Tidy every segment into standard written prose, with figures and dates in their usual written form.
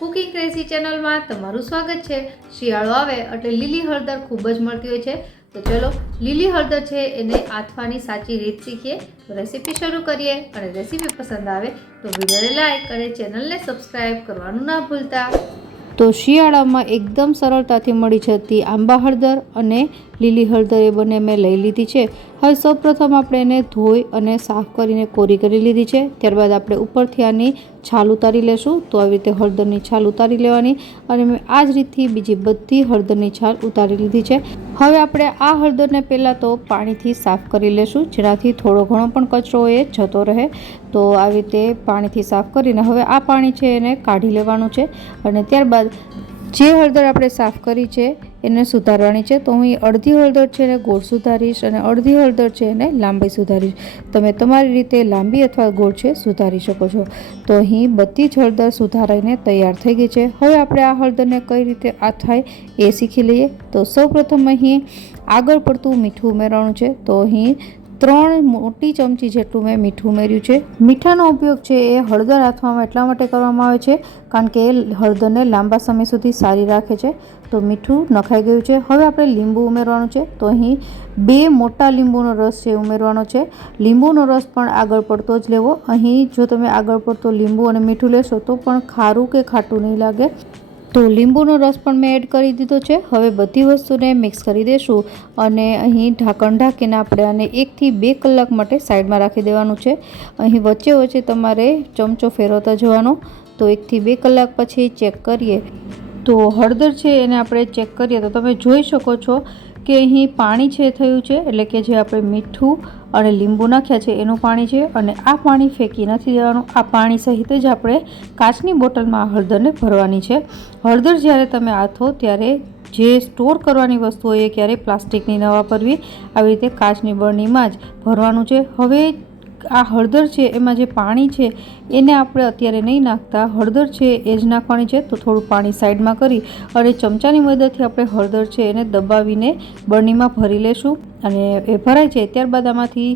Cooking crazy ચેનલમાં તમારું સ્વાગત છે। શિયાળો આવે એટલે લીલી હળદર ખૂબ જ મળતી હોય છે, તો ચલો લીલી હળદર છે એને આથવાની સાચી રીત શીખીએ। તો રેસીપી શરૂ કરીએ અને રેસીપી પસંદ આવે તો વિડીયોને લાઈક અને ચેનલને સબસ્ક્રાઈબ કરવાનું ના ભૂલતા। તો શિયાળામાં એકદમ સરળતાથી મળી જતી આંબા હળદર અને લીલી હળદર એ બંને મેં લઈ લીધી છે। હવે સૌપ્રથમ આપણે એને ધોઈ અને સાફ કરીને કોરી કરી લીધી છે। ત્યારબાદ આપણે ઉપરથી આની છાલ ઉતારી લેશું। તો આવી રીતે હળદરની છાલ ઉતારી લેવાની અને મેં આ જ રીતથી બીજી બધી હળદરની છાલ ઉતારી લીધી છે। હવે આપણે આ હળદરને પહેલાં તો પાણીથી સાફ કરી લેશું, જેનાથી થોડો ઘણો પણ કચરો એ જતો રહે। તો આવી રીતે પાણીથી સાફ કરીને હવે આ પાણી છે એને કાઢી લેવાનું છે અને ત્યારબાદ જે હળદર આપણે સાફ કરી છે એને સુધારવાની છે। તો હું અડધી હળદર છે એને ગોળ સુધારીશ અને અડધી હળદર છે એને લાંબી સુધારીશ। તમે તમારી રીતે લાંબી અથવા ગોળ છે સુધારી શકો છો। તો અહીં બધી જ હળદર સુધારાઈને તૈયાર થઈ ગઈ છે। હવે આપણે આ હળદરને કઈ રીતે આથાય એ શીખી લઈએ। તો સૌપ્રથમ અહીં આગળ પડતું મીઠું ઉમેરવાનું છે। તો અહીં 3 મોટી ચમચી જેટલું મેં મીઠું ઉમેર્યું છે। મીઠાનો ઉપયોગ છે એ હળદર આથવામાં એટલા માટે કરવામાં આવે છે કારણ કે એ હળદરને લાંબા સમય સુધી સારી રાખે છે। તો મીઠું નખાઈ ગયું છે। હવે આપણે લીંબુ ઉમેરવાનું છે। તો અહીં 2 મોટા લીંબુનો રસ છે ઉમેરવાનો છે। લીંબુનો રસ પણ આગળ પડતો જ લેવો। અહીં જો તમે આગળ પડતો લીંબુ અને મીઠું લેશો તો પણ ખારું કે ખાટું નહીં લાગે। તો લીંબુનો રસ પણ મેં એડ કરી દીધો છે। હવે બધી વસ્તુને મિક્સ કરી દઈશું અને અહીં ઢાંકણ ઢાંકીને આપણે આને 1 થી 2 કલાક માટે સાઈડમાં રાખી દેવાનું છે। અહીં વચ્ચે વચ્ચે તમારે ચમચો ફેરવતા જવાનો। તો 1 થી 2 કલાક પછી ચેક કરીએ તો હળદર છે એને આપણે ચેક કરીએ તો તમે જોઈ શકો છો કે અહીં પાણી છે થયું છે, એટલે કે જે આપણે મીઠું અને લીંબુ નાખ્યા છે એનું પાણી છે અને આ પાણી ફેંકી નથી દેવાનું। આ પાણી સહિત જ આપણે કાચની બોટલમાં હળદરને ભરવાની છે। હળદર જ્યારે તમે આથો ત્યારે જે સ્ટોર કરવાની વસ્તુ હોય એ ક્યારેય પ્લાસ્ટિકની ન વાપરવી, આવી રીતે કાચની બરણીમાં જ ભરવાનું છે। હવે આ હળદર છે એમાં જે પાણી છે એને આપણે અત્યારે નહીં નાખતા, હળદર છે એ જ નાખવાની છે। તો થોડું પાણી સાઈડમાં કરી અને ચમચાની મદદથી આપણે હળદર છે એને દબાવીને બરણીમાં ભરી લેશું અને એ ભરાય છે ત્યારબાદ આમાંથી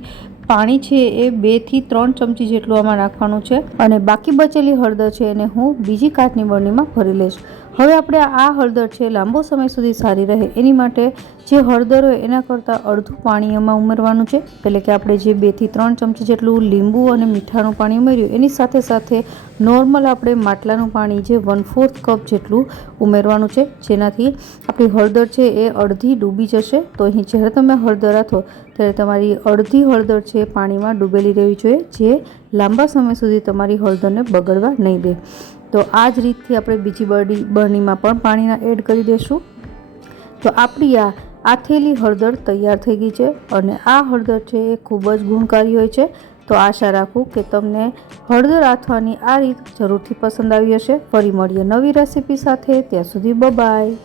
પાણી છે એ 2 થી 3 ચમચી જેટલું આમાં નાખવાનું છે અને બાકી બચેલી હળદર છે એને હું બીજી કાચની બરણીમાં ભરી લઈશ। હવે આપણે આ હળદર છે લાંબો સમય સુધી સારી રહે એની માટે જે હળદર હોય એના કરતાં અડધું પાણી એમાં ઉમેરવાનું છે। એટલે કે આપણે જે 2 થી 3 ચમચી જેટલું લીંબુ અને મીઠાનું પાણી ઉમેર્યું એની સાથે સાથે નોર્મલ આપણે માટલાનું પાણી જે 1/4 કપ જેટલું ઉમેરવાનું છે, જેનાથી આપણી હળદર છે એ અડધી ડૂબી જશે। તો અહીં જ્યારે તમે હળદર આથો ત્યારે તમારી અડધી હળદર છે પાણીમાં ડૂબેલી રહેવી જોઈએ, જે લાંબા સમય સુધી તમારી હળદરને બગડવા નહીં દે। તો આ જ રીતથી આપણે બીજી બરણીમાં પણ પાણીના એડ કરી દઈશું। તો આપણી આ આથેલી હળદર તૈયાર થઈ ગઈ છે અને આ હળદર છે એ ખૂબ જ ગુણકારી હોય છે। તો આશા રાખું કે તમને હળદર આથવાની આ રીત જરૂરથી પસંદ આવી હશે। ફરી મળીએ નવી રેસીપી સાથે, ત્યાં સુધી બાય।